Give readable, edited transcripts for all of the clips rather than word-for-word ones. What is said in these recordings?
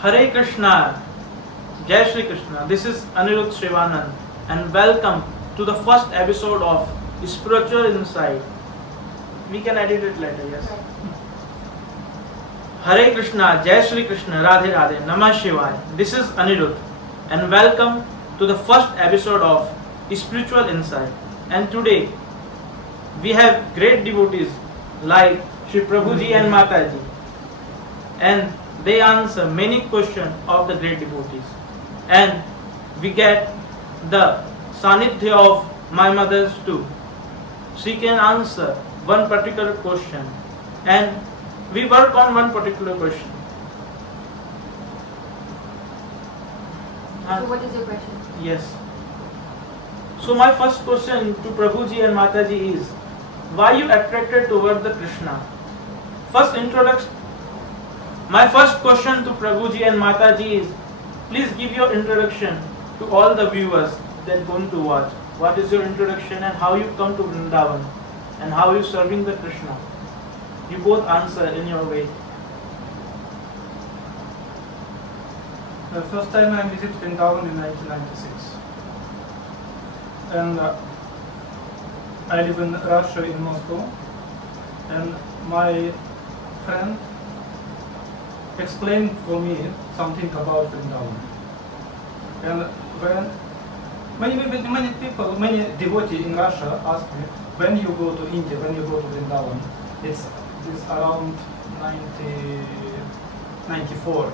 Hare Krishna, Jai Shri Krishna. This is Anirudh Shivanand and welcome to the first episode of Spiritual Insight. We can edit it later, yes. Hare Krishna, Jai Shri Krishna, Radhe Radhe, Namah Shivaya. This is Anirudh and welcome to the first episode of Spiritual Insight. And today we have great devotees like Shri Prabhuji and Mataji, and they answer many questions of the great devotees. And we get the sanidhya of my mothers too. She can answer one particular question and we work on one particular question. So what is your question? Yes. So my first question to Prabhuji and Mataji is, why you attracted toward the Krishna? First introduction. My first question to Prabhuji and Mataji is, please give your introduction to all the viewers that are going to watch. What is your introduction and how you come to Vrindavan and how you serving the Krishna? You both answer in your way. The first time I visited Vrindavan in 1996. And I live in Russia, in Moscow. And my friend explained for me something about Vrindavan. And when many people, many devotees in Russia ask me, when you go to India, when you go to Vrindavan, it's around 1994,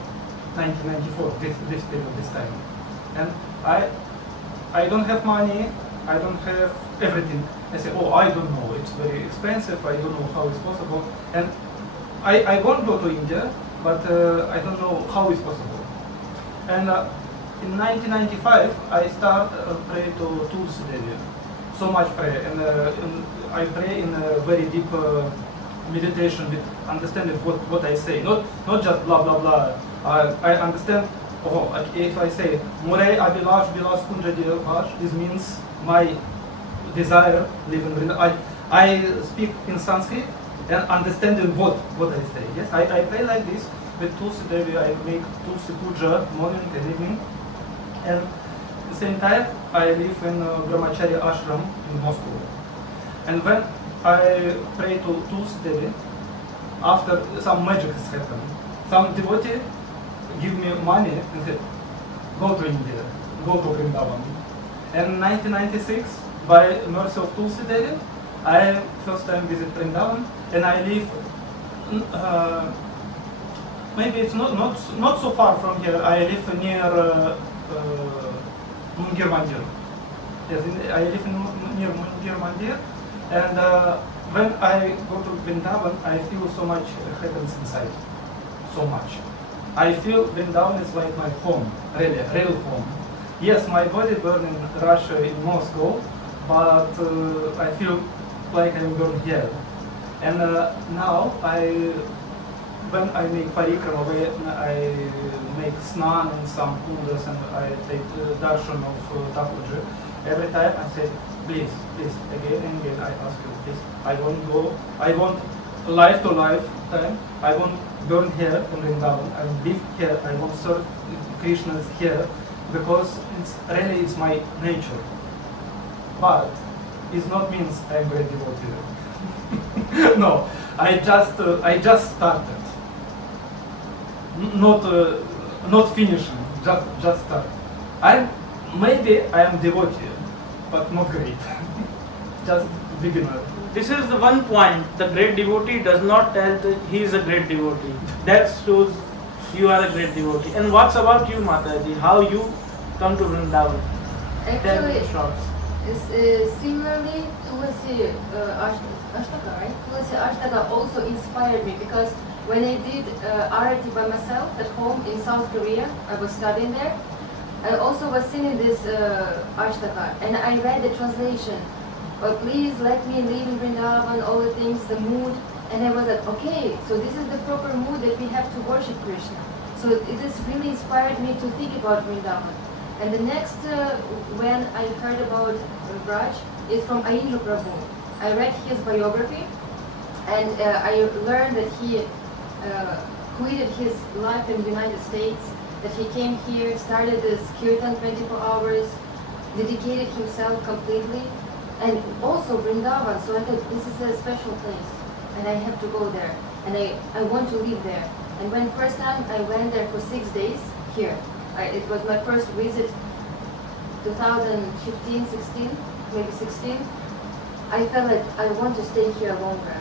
this period, this time. And I don't have money, I don't have everything. I say, oh, I don't know, it's very expensive, I don't know how it's possible. And I won't go to India, but I don't know how it's possible. And in 1995, I start pray to Tulsi Devi. So much prayer, and I pray in a very deep meditation with understanding what I say, not just blah blah blah. I understand. Oh, if I say Murai Abhilash Bilas Kunjadi Vash, this means my desire live in Vrindavan. I speak in Sanskrit and understanding what I say. Yes, I pray like this with Tulsi Devi. I make Tulsi Puja morning and evening, and at the same time I live in Brahmachari ashram in Moscow. And when I pray to Tulsi Devi, after some magic has happened, some devotee give me money and said, go to India, go to Vrindavan. And in 1996, by mercy of Tulsi Devi, I first time visit Vrindavan, and I live, maybe it's not so far from here. I live near Mungir Mandir. Yes, I live near Mungir Mandir, and when I go to Vrindavan, I feel so much happiness inside, so much. I feel Vrindavan is like my home, really, real home. Yes, my body burned in Russia, in Moscow, but I feel like I'm born here. And now when I make parikrama, when I make snan in some kundas and I take darshan of Prabhuji, every time I say, please, again and again I ask you, please, I want life to lifetime, I want burn here in Vrindavan, I live here, I want serve Krishna here, because it's my nature. But it not means I'm great devotee. No, I just started. Not finishing, just start. Maybe I am devotee, but not great. Just beginner. This is the one point, the great devotee does not tell that he is a great devotee. That shows you are a great devotee. And what's about you, Mataji? How you come to Vrindavan? Actually, Tell similarly, Tulsi Ashtaka, right? Tulsi Ashtaka also inspired me, because when I did Arati by myself at home in South Korea, I was studying there, I also was singing this Ashtaka, and I read the translation. But please let me live in Vrindavan, all the things, the mood. And I was like, okay, so this is the proper mood that we have to worship Krishna. So it has really inspired me to think about Vrindavan. And the next, when I heard about Raj, is from Ayendra Prabhu. I read his biography, and I learned that he quitted his life in the United States, that he came here, started this kirtan 24 hours, dedicated himself completely, and also Vrindavan. So I thought this is a special place, and I have to go there, and I want to live there. And when first time I went there for 6 days here, it was my first visit, 2015, 16, maybe 16. I felt that I want to stay here longer.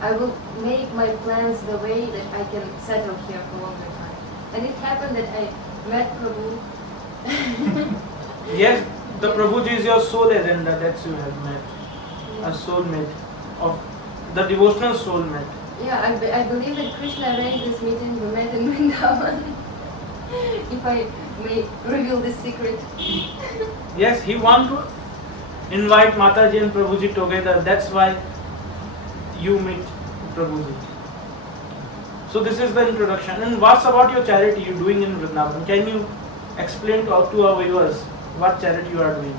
I will make my plans the way that I can settle here for a longer time. And it happened that I met Prabhu. Yes, the Prabhuji is your soul agenda that you have met. A soulmate, of the devotional soulmate. Yeah, I believe that Krishna arranged this meeting we met in Vrindavan. If I may reveal this secret. Yes, he want to invite Mataji and Prabhuji together. That's why you meet Prabhuji. So this is the introduction. And what's about your charity you're doing in Vrindavan? Can you explain to our viewers what charity you are doing?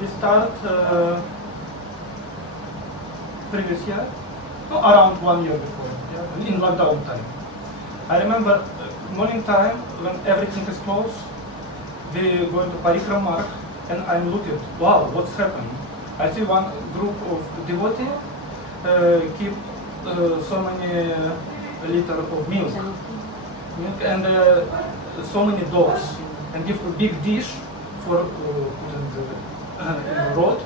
We start previous year, around 1 year before, yeah, in lockdown time. I remember morning time when everything is closed, we go to Parikram Mark and I'm looking, wow, what's happening? I see one group of devotees keep so many liter of milk and so many dogs, and give a big dish for putting in the road,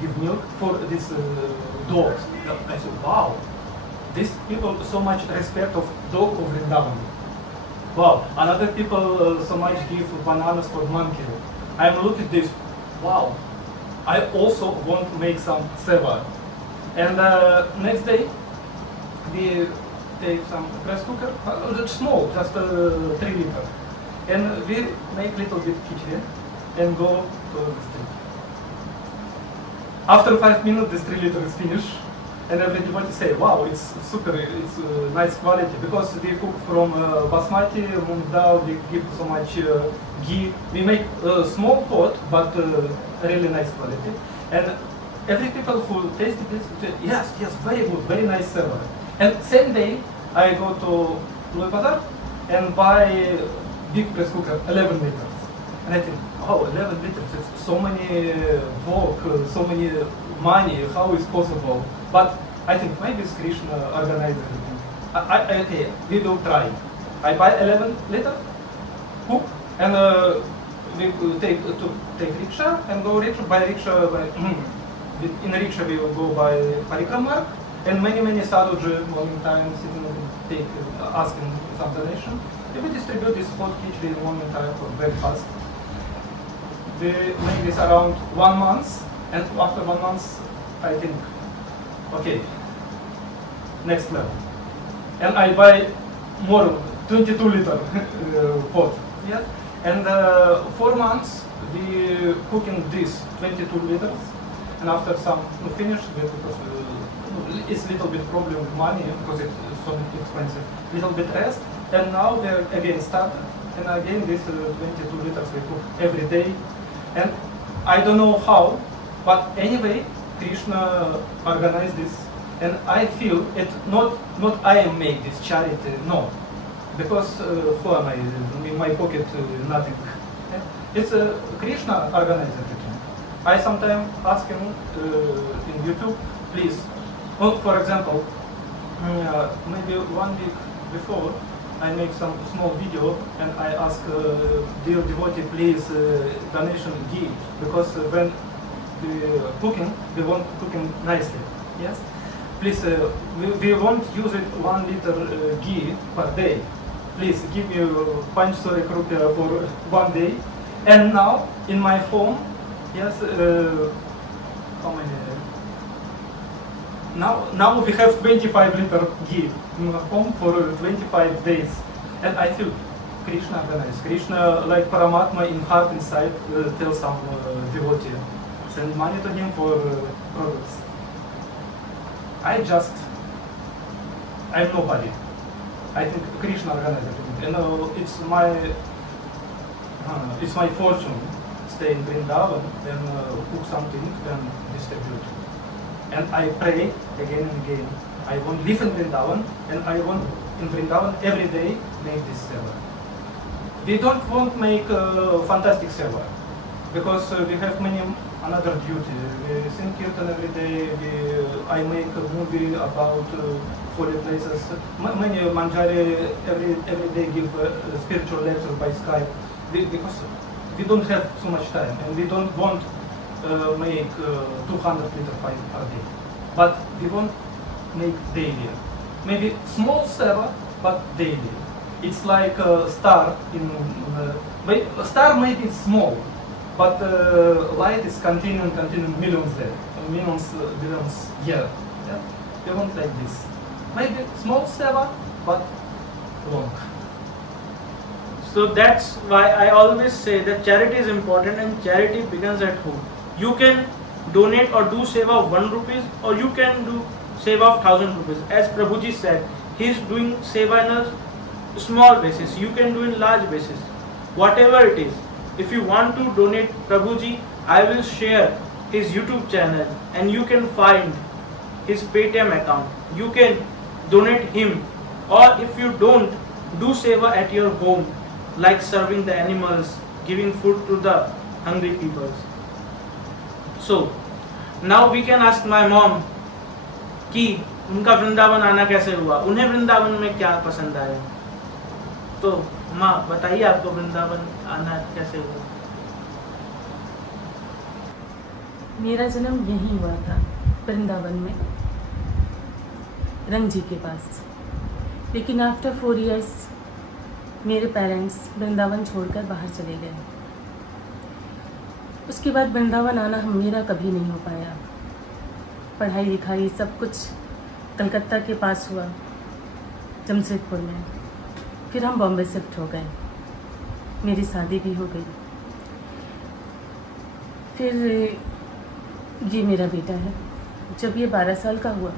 give milk for these dogs. I said, wow, these people so much respect of dog of Vrindavan. Wow, another people so much give bananas for monkey. I'm looking at this, wow, I also want to make some seva. And next day, we take some press cooker, small, just 3 liter. And we make little bit kitchen and go to the street. After 5 minutes, this 3 liter is finished. And everybody say, wow, it's super, it's nice quality, because we cook from basmati, mung dal, we give so much ghee. We make a small pot, but really nice quality. And every people who tasted this, say, yes, very good, very nice server. And same day, I go to Louis and buy big press cooker, 11 liters. And I think, oh, 11 liters, it's so many work, so many money, how is possible? But I think maybe it's Krishna organized everything. Okay, we will try. I buy 11 liter, cook, and we will take rickshaw and go by rickshaw. In rickshaw we will go by Parikram Mark, and many sadhuji morning time sitting take asking some donation. And we distribute this hot khichdi in morning time for very fast. We make this around 1 month, and after 1 month, I think, okay, next level. And I buy more 22 liter pot. Yes? And 4 months we cooking this 22 liters, and after some finish, because it's little bit problem with money because it's so expensive. Little bit rest, and now we again start, and again this 22 liters we cook every day, and I don't know how, but anyway. Krishna organized this, and I feel it not I make this charity, no, because who am I? In my pocket nothing. It's Krishna organized everything. I sometimes ask him in YouTube, please. For example, maybe 1 week before, I make some small video and I ask dear devotee, please donation ghee, because when cooking, we want cooking nicely. Yes, please. We won't use it 1 liter ghee per day. Please give me 500 rupiah for 1 day. And now in my home, yes, how many? Now we have 25 liter ghee in home for 25 days, and I feel Krishna organized. Krishna, like Paramatma in heart inside, tell some devotee. Send money to him for products. I'm nobody. I think Krishna organized everything. And it's my fortune stay in Vrindavan and cook something and distribute. And I pray again and again. I want live in Vrindavan, and I want in Vrindavan every day make this seva. We don't want make fantastic seva because we have many another duty. We sing kirtan every day. I make a movie about holy places. Many Manjhari every day give spiritual lecture by Skype because we don't have so much time and we don't want make 200 liter pipe per day. But we want make daily. Maybe small seva, but daily. It's like a star in a star maybe small, but light is continuing millions there, millions year. Yeah? We want like this. Maybe small seva, but long. So that's why I always say that charity is important and charity begins at home. You can donate or do seva of 1 rupees or you can do seva of 1000 rupees. As Prabhuji said, he is doing seva in a small basis. You can do in large basis. Whatever it is. If you want to donate Prabhuji, I will share his YouTube channel and you can find his Paytm account. You can donate him, or if you don't, do seva at your home, like serving the animals, giving food to the hungry people. So now we can ask my mom कि उनका वृंदावन आना कैसे हुआ, उन्हें वृंदावन में क्या पसंद आया. तो माँ बताइए आपको वृंदावन आना कैसे हुआ. मेरा जन्म यहीं हुआ था, वृंदावन में, रंग जी के पास. लेकिन आफ्टर 4 years मेरे पेरेंट्स वृंदावन छोड़कर बाहर चले गए. उसके बाद वृंदावन आना मेरा कभी नहीं हो पाया. पढ़ाई लिखाई सब कुछ कलकत्ता के पास हुआ, जमशेदपुर में. फिर हम बॉम्बे शिफ्ट हो गए. मेरी शादी भी हो गई. फिर ये मेरा बेटा है. जब ये 12 साल का हुआ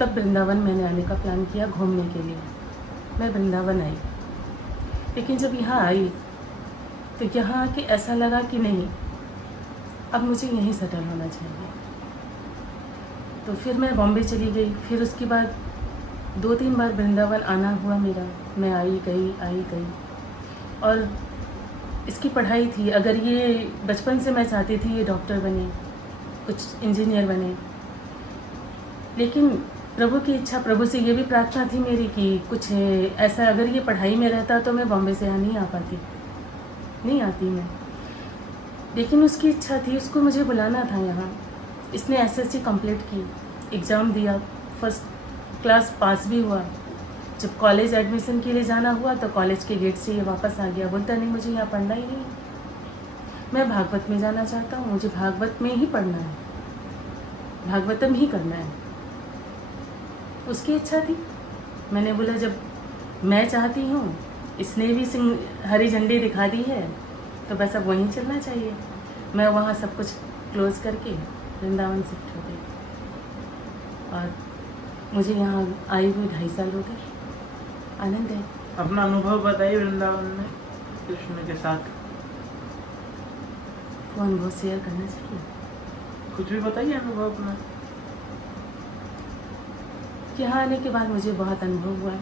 तब वृंदावन मैंने आने का प्लान किया घूमने के लिए. मैं वृंदावन आई, लेकिन जब यहाँ आई तो यहाँ आके ऐसा लगा कि नहीं, अब मुझे यहीं सेटल होना चाहिए. तो फिर मैं बॉम्बे चली गई. फिर उसके बाद 2-3 बार वृंदावन आना हुआ मेरा. मैं आई गई. और इसकी पढ़ाई थी. अगर ये बचपन से मैं चाहती थी ये डॉक्टर बने, कुछ इंजीनियर बने, लेकिन प्रभु की इच्छा, प्रभु से ये भी प्रार्थना थी मेरी कि कुछ ऐसा अगर ये पढ़ाई में रहता तो मैं बॉम्बे से यहाँ नहीं आती मैं. लेकिन उसकी इच्छा थी, उसको मुझे बुलाना था यहाँ. इसने एसएससी कंप्लीट की, एग्ज़ाम दिया, फर्स्ट क्लास पास भी हुआ. जब कॉलेज एडमिशन के लिए जाना हुआ तो कॉलेज के गेट से ये वापस आ गया. बोलता नहीं मुझे यहाँ पढ़ना ही नहीं, मैं भागवत में जाना चाहता हूँ, मुझे भागवत में ही पढ़ना है, भागवतम ही करना है. उसकी इच्छा थी. मैंने बोला जब मैं चाहती हूँ, इसने भी हरी झंडी दिखा दी है, तो बस अब वहीं चलना चाहिए. मैं वहाँ सब कुछ क्लोज करके वृंदावन शिफ्ट हो गई. और मुझे यहाँ आई हुई 2.5 साल हो गए. आनंद है. अपना अनुभव बताइए वृंदावन में कृष्ण के साथ. वो अनुभव शेयर करना चाहिए. कुछ भी बताइए अनुभव अपना. यहाँ आने के बाद मुझे बहुत अनुभव हुआ है.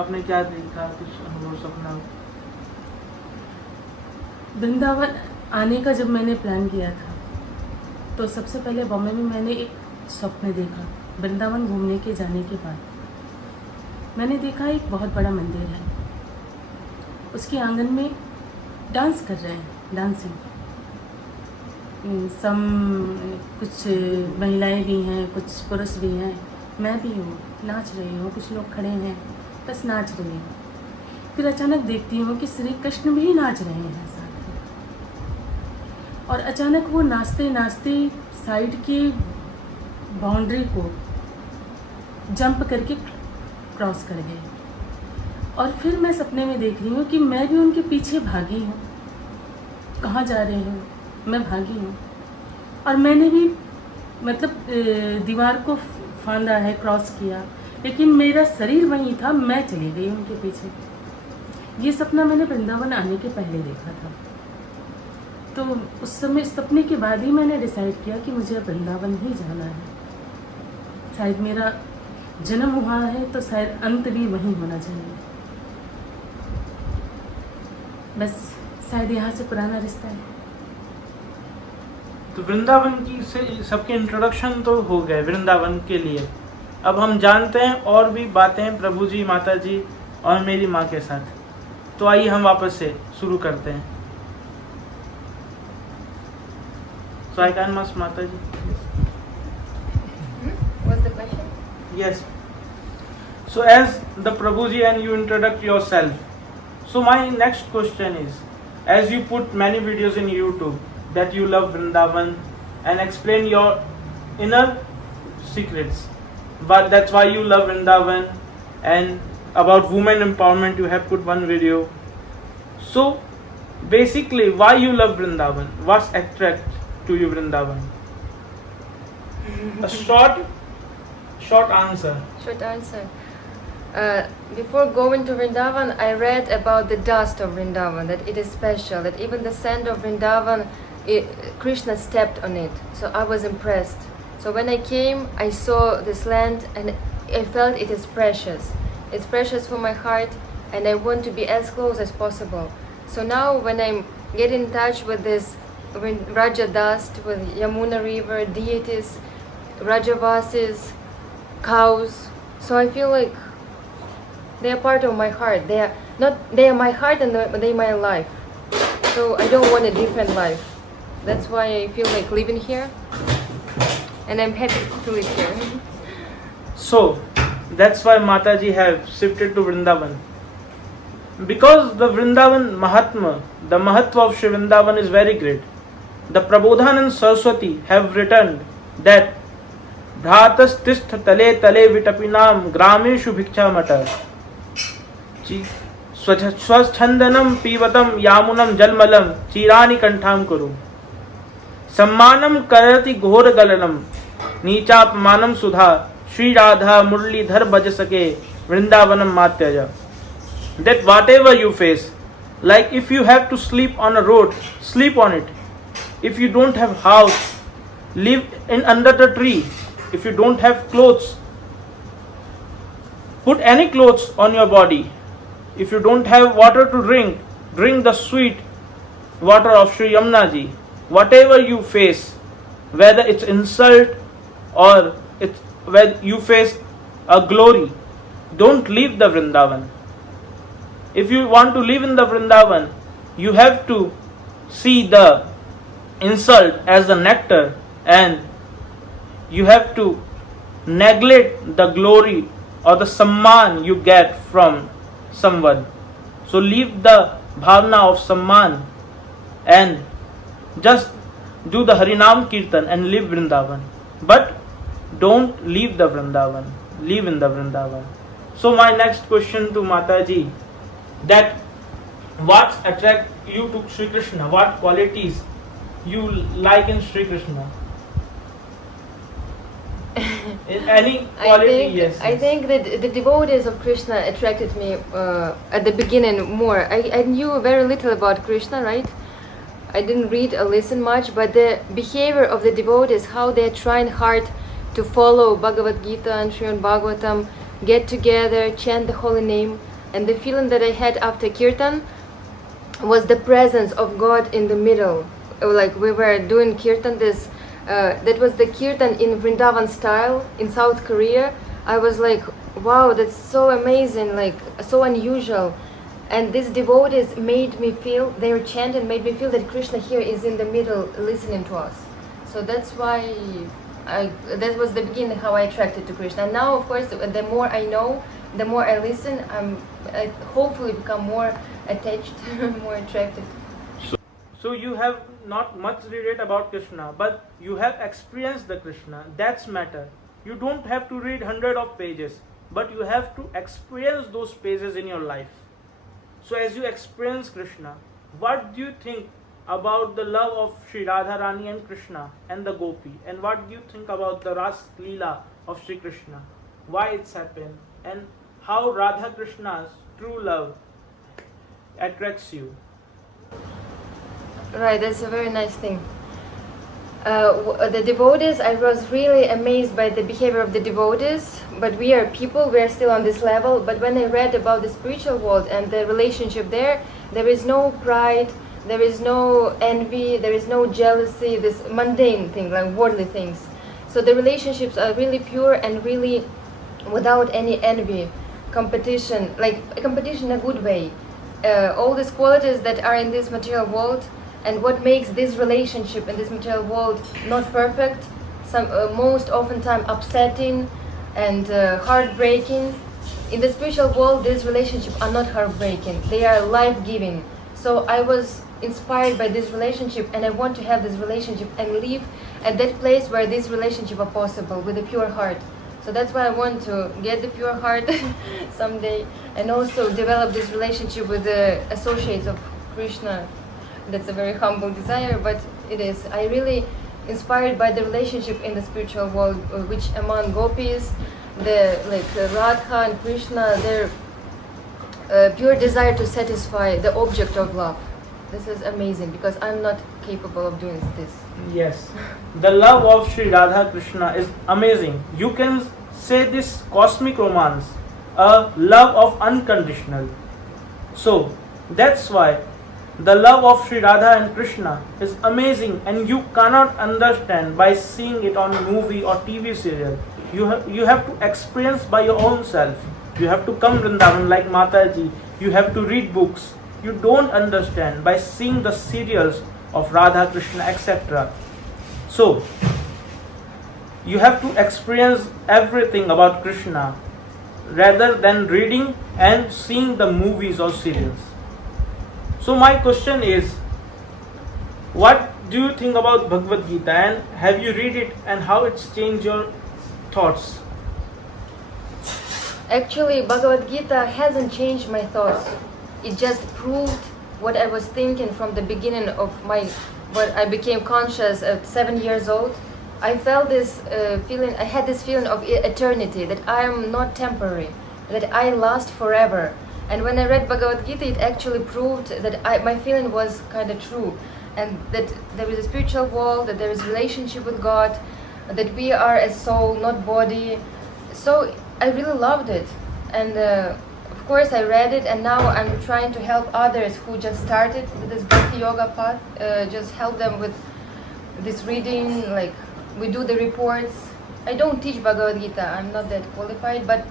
आपने क्या देखा, कुछ अनुभव सपना. वृंदावन आने का जब मैंने प्लान किया था तो सबसे पहले बॉम्बे में मैंने एक स्वप्न देखा. वृंदावन घूमने के जाने के बाद मैंने देखा एक बहुत बड़ा मंदिर है. उसके आंगन में डांस कर रहे हैं, डांसिंग. सम कुछ महिलाएं भी हैं, कुछ पुरुष भी हैं, मैं भी हूँ, नाच रही हूँ. कुछ लोग खड़े हैं, बस नाच रही हूँ. फिर अचानक देखती हूँ कि श्री कृष्ण भी नाच रहे हैं साथ में. और अचानक वो नाचते नाचते साइड की बाउंड्री को जंप करके क्रॉस कर गए. और फिर मैं सपने में देख रही हूँ कि मैं भी उनके पीछे भागी हूँ. कहाँ जा रहे हो, मैं भागी हूँ. और मैंने भी मतलब दीवार को फांदा है, क्रॉस किया, लेकिन मेरा शरीर वहीं था, मैं चली गई उनके पीछे. ये सपना मैंने वृंदावन आने के पहले देखा था. तो उस समय सपने के बाद ही मैंने डिसाइड किया कि मुझे अब वृंदावन ही जाना है। शायद मेरा जन्म हुआ है तो शायद अंत भी वहीं होना चाहिए। बस शायद यहाँ से पुराना रिश्ता है। तो वृंदावन की से सबके इंट्रोडक्शन तो हो गए वृंदावन के लिए। अब हम जानते हैं और भी बातें प्रभु जी, माता जी और मेरी माँ के साथ। तो आइए हम वापस से शुरू करते हैं। So I can ask Mataji. What's the question? Yes. So as the Prabhuji and you introduce yourself. So my next question is, as you put many videos in YouTube that you love Vrindavan and explain your inner secrets, but that's why you love Vrindavan, and about women empowerment you have put one video. So basically, why you love Vrindavan? What's attract to you Vrindavan? A short answer. Short answer. Before going to Vrindavan, I read about the dust of Vrindavan, that it is special, that even the sand of Vrindavan, Krishna stepped on it. So I was impressed. So when I came, I saw this land and I felt it is precious. It's precious for my heart and I want to be as close as possible. So now when I get in touch with this Raja dust, with Yamuna river, deities, Rajavasis, cows, so I feel like they are part of my heart. They are my heart and they are my life. So I don't want a different life. That's why I feel like living here, and I'm happy to live here. So that's why Mataji have shifted to Vrindavan. Because the Vrindavan Mahatma, the Mahatma of Shri Vrindavan is very great. The Prabodhan and Saraswati have written that Bhratas tistha tale tale vitapinam grameshu bhiksha mata. Swachandanam pivatam yamunam jalmalam chirani kantham kuru. Sammanam karati ghor galanam नीचापमानम सुधा श्री राधा मुरलीधर भज सके वृंदावनम मात्याजा. That whatever you face, like if you have to sleep on a road, sleep on it. If you don't have house, live in under the tree. If you don't have clothes, put any clothes on your body. If you don't have water to drink, drink the sweet water of Sri Yamuna ji. Whatever you face, whether it's insult or it's whether you face a glory, don't leave the Vrindavan. If you want to live in the Vrindavan, you have to see the insult as the nectar, and you have to neglect the glory or the samman you get from someone. So leave the bhavna of samman and just do the Harinam Kirtan and live Vrindavan. But don't leave the Vrindavan. Live in the Vrindavan. So my next question to Mataji, that what attract you to Sri Krishna? What qualities you like in Sri Krishna? In any quality, I think that the devotees of Krishna attracted me at the beginning more. I knew very little about Krishna, right? I didn't read or listen much, but the behavior of the devotees, how they're trying hard to follow Bhagavad Gita and Srimad Bhagavatam, get together, chant the holy name, and the feeling that I had after Kirtan was the presence of God in the middle. Like we were doing Kirtan, that was the Kirtan in Vrindavan style in South Korea. I was like, wow, that's so amazing, like so unusual. And these devotees made me feel, their chanting made me feel that Krishna here is in the middle listening to us. So that's why that was the beginning how I attracted to Krishna. And now, of course, the more I know, the more I listen, I hopefully become more attached, more attracted. So you have not much read about Krishna, but you have experienced the Krishna. That's matter. You don't have to read 100 of pages, but you have to experience those pages in your life. So as you experience Krishna, what do you think about the love of Sri Radharani and Krishna and the Gopi? And what do you think about the Ras Leela of Sri Krishna? Why it's happened? And how Radha Krishna's true love attracts you? Right, that's a very nice thing. The devotees, I was really amazed by the behavior of the devotees, but we are people, we are still on this level. But when I read about the spiritual world and the relationship there is no pride, there is no envy, there is no jealousy, this mundane thing, like worldly things. So the relationships are really pure and really without any envy, competition, like a competition in a good way. All these qualities that are in this material world, and what makes this relationship in this material world not perfect, most often time upsetting and heartbreaking. In the spiritual world, these relationships are not heartbreaking, they are life-giving. So I was inspired by this relationship, and I want to have this relationship and live at that place where this relationship are possible with a pure heart. So that's why I want to get the pure heart someday, and also develop this relationship with the associates of Krishna. That's a very humble desire, but it is. I really inspired by the relationship in the spiritual world, which among gopis, Radha and Krishna, their pure desire to satisfy the object of love. This is amazing, because I'm not capable of doing this. Yes, the love of Sri Radha Krishna is amazing. You can say this cosmic romance, a love of unconditional. So that's why the love of Sri Radha and Krishna is amazing, and you cannot understand by seeing it on movie or TV serial. You have to experience by your own self. You have to come Vrindavan like Mataji. You have to read books. You don't understand by seeing the serials of Radha, Krishna, etc. So you have to experience everything about Krishna rather than reading and seeing the movies or serials. So my question is, what do you think about Bhagavad Gita, and have you read it, and how it's changed your thoughts? Actually, Bhagavad Gita hasn't changed my thoughts. It just proved what I was thinking from the beginning of when I became conscious at 7 years old. I felt this feeling, I had this feeling of eternity, that I am not temporary, that I last forever. And when I read Bhagavad Gita, it actually proved that my feeling was kind of true, and that there is a spiritual world, that there is a relationship with God, that we are a soul, not body. So I really loved it, and of course I read it, and now I'm trying to help others who just started with this Bhakti Yoga path, just help them with this reading, like we do the reports. I don't teach Bhagavad Gita, I'm not that qualified, but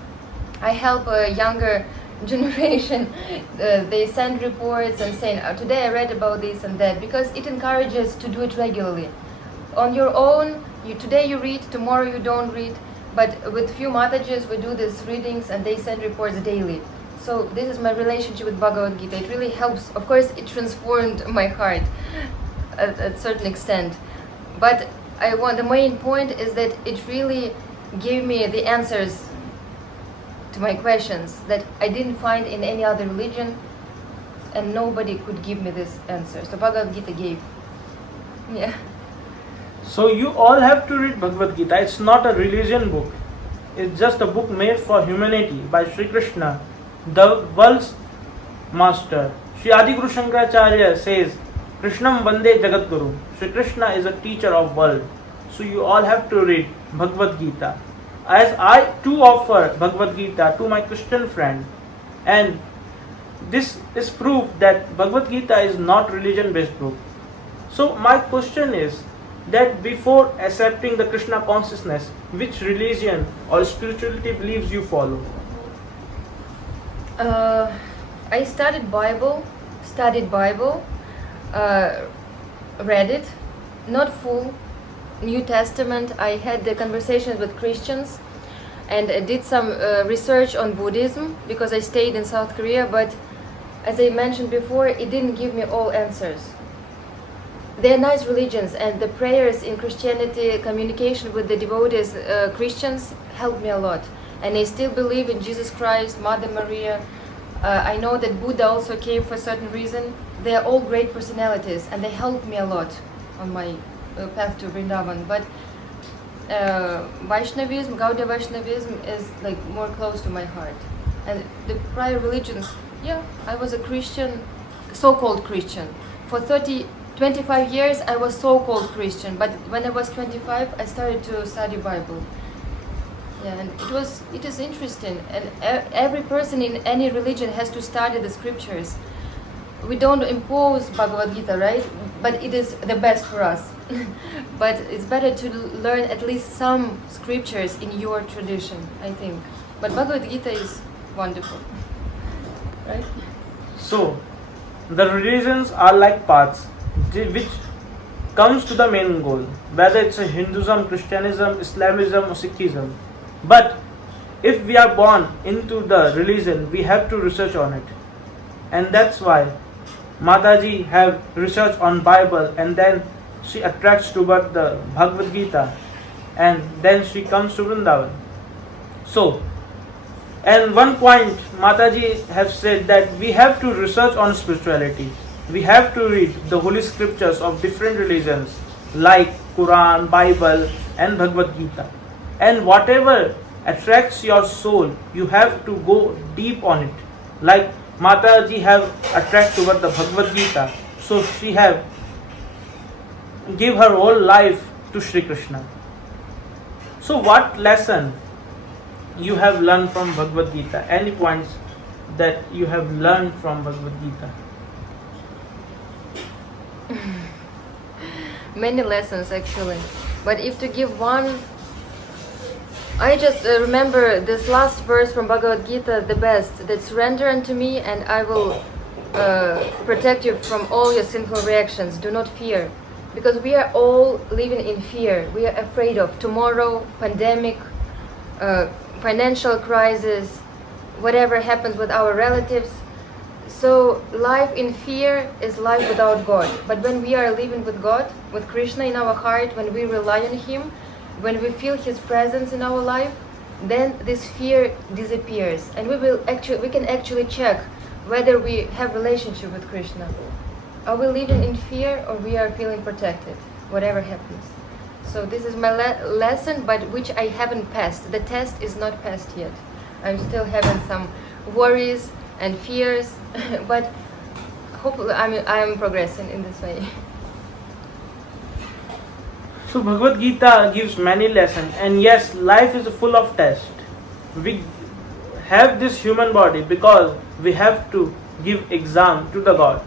I help a younger generation. They send reports and saying, today I read about this and that, because it encourages to do it regularly. On your own, today you read, tomorrow you don't read, but with few Matajis we do these readings and they send reports daily. So this is my relationship with Bhagavad Gita. It really helps. Of course, it transformed my heart at a certain extent. But the main point is that it really gave me the answers to my questions that I didn't find in any other religion, and nobody could give me this answer. So Bhagavad Gita gave. Yeah. So you all have to read Bhagavad Gita. It's not a religion book. It's just a book made for humanity by Sri Krishna, the world's master. Sri Adi Guru Shankaracharya says, Krishnam Vande Jagat Guru. Sri Krishna is a teacher of world. So you all have to read Bhagavad Gita. As I too offer Bhagavad Gita to my Christian friend, and this is proof that Bhagavad Gita is not religion-based book. So my question is that before accepting the Krishna consciousness, which religion or spirituality beliefs you follow? I studied Bible, read it, not full. New Testament. I had the conversations with Christians, and I did some research on Buddhism, because I stayed in South Korea, but as I mentioned before, it didn't give me all answers. They're nice religions, and the prayers in Christianity, communication with the devotees, Christians, helped me a lot. And I still believe in Jesus Christ, Mother Maria. I know that Buddha also came for a certain reason. They are all great personalities, and they helped me a lot on my path to Vrindavan. But Vaishnavism, Gaudiya Vaishnavism is like more close to my heart. And the prior religions, yeah, I was a Christian, so-called Christian, for 30 25 years I was so-called Christian, but when I was 25 I started to study Bible. Yeah, and it is interesting, and every person in any religion has to study the scriptures. We don't impose Bhagavad Gita, right? But it is the best for us. But it's better to learn at least some scriptures in your tradition, I think. But Bhagavad Gita is wonderful, right? So, the religions are like paths which comes to the main goal, whether it's a Hinduism, Christianism, Islamism or Sikhism. But if we are born into the religion, we have to research on it. And that's why Mataji have research on Bible, and then she attracts toward the Bhagavad Gita, and then she comes to Vrindavan. So, and one point Mataji have said that we have to research on spirituality. We have to read the holy scriptures of different religions like Quran, Bible and Bhagavad Gita. And whatever attracts your soul, you have to go deep on it. Like Mataji have attracted toward the Bhagavad Gita, so she have give her whole life to Sri Krishna. So what lesson you have learned from Bhagavad Gita? Any points that you have learned from Bhagavad Gita? Many lessons actually, but if to give one, I just remember this last verse from Bhagavad Gita the best, that surrender unto me and I will protect you from all your sinful reactions. Do not fear, because we are all living in fear. We are afraid of tomorrow, pandemic, financial crisis, whatever happens with our relatives. So life in fear is life without God. But when we are living with God, with Krishna in our heart, when we rely on Him, when we feel His presence in our life, then this fear disappears, and we can actually check whether we have relationship with Krishna. Are we living in fear, or we are feeling protected, whatever happens? So this is my lesson, but which I haven't passed. The test is not passed yet. I'm still having some worries and fears, but hopefully I'm progressing in this way. So Bhagavad Gita gives many lessons, and yes, life is full of tests. We have this human body because we have to give exam to the God.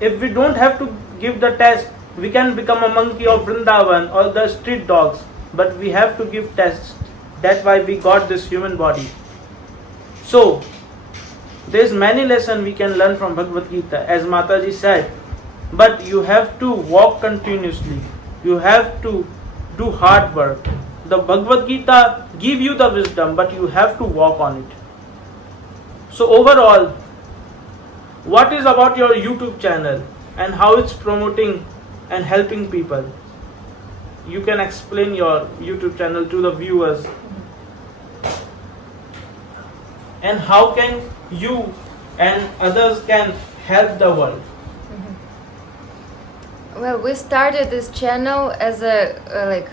If we don't have to give the test, we can become a monkey of Vrindavan or the street dogs, but we have to give tests. That's why we got this human body. So there's many lessons we can learn from Bhagavad Gita, as Mataji said, but you have to walk continuously. You have to do hard work. The Bhagavad Gita give you the wisdom, but you have to walk on it. So overall, what is about your YouTube channel and how it's promoting and helping people? You can explain your YouTube channel to the viewers. And how can you and others can help the world? Well, we started this channel as a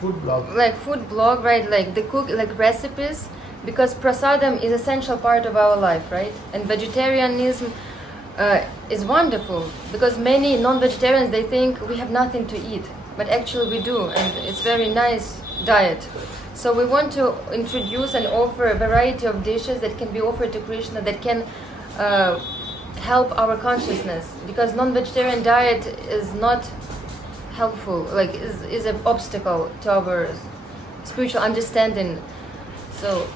Food blog. like food blog, right? Like the recipes, because prasadam is essential part of our life, right? And vegetarianism is wonderful, because many non-vegetarians, they think we have nothing to eat, but actually we do, and it's very nice diet. So we want to introduce and offer a variety of dishes that can be offered to Krishna, that can help our consciousness, because non-vegetarian diet is not helpful, like is an obstacle to our spiritual understanding. So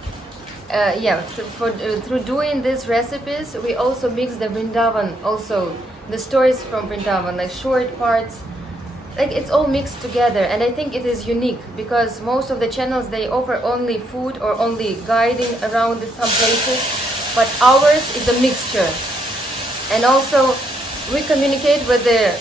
through doing these recipes, we also mix the Vrindavan, also the stories from Vrindavan, like short parts, like it's all mixed together. And I think it is unique, because most of the channels, they offer only food or only guiding around some places, but ours is a mixture. And also we communicate with the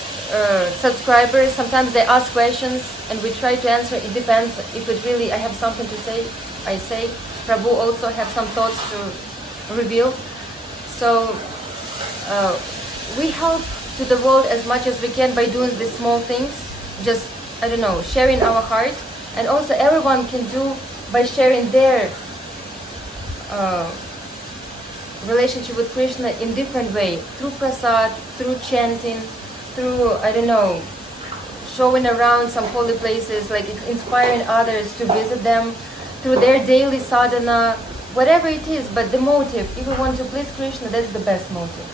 subscribers. Sometimes they ask questions and we try to answer. It depends. If it really I have something to say, I say. Prabhu also have some thoughts to reveal. So we help to the world as much as we can by doing these small things, just, I don't know, sharing our heart. And also everyone can do by sharing their relationship with Krishna in different way, through prasad, through chanting, through, I don't know, showing around some holy places, like inspiring others to visit them, through their daily sadhana, whatever it is, but the motive, if we want to please Krishna, that's the best motive.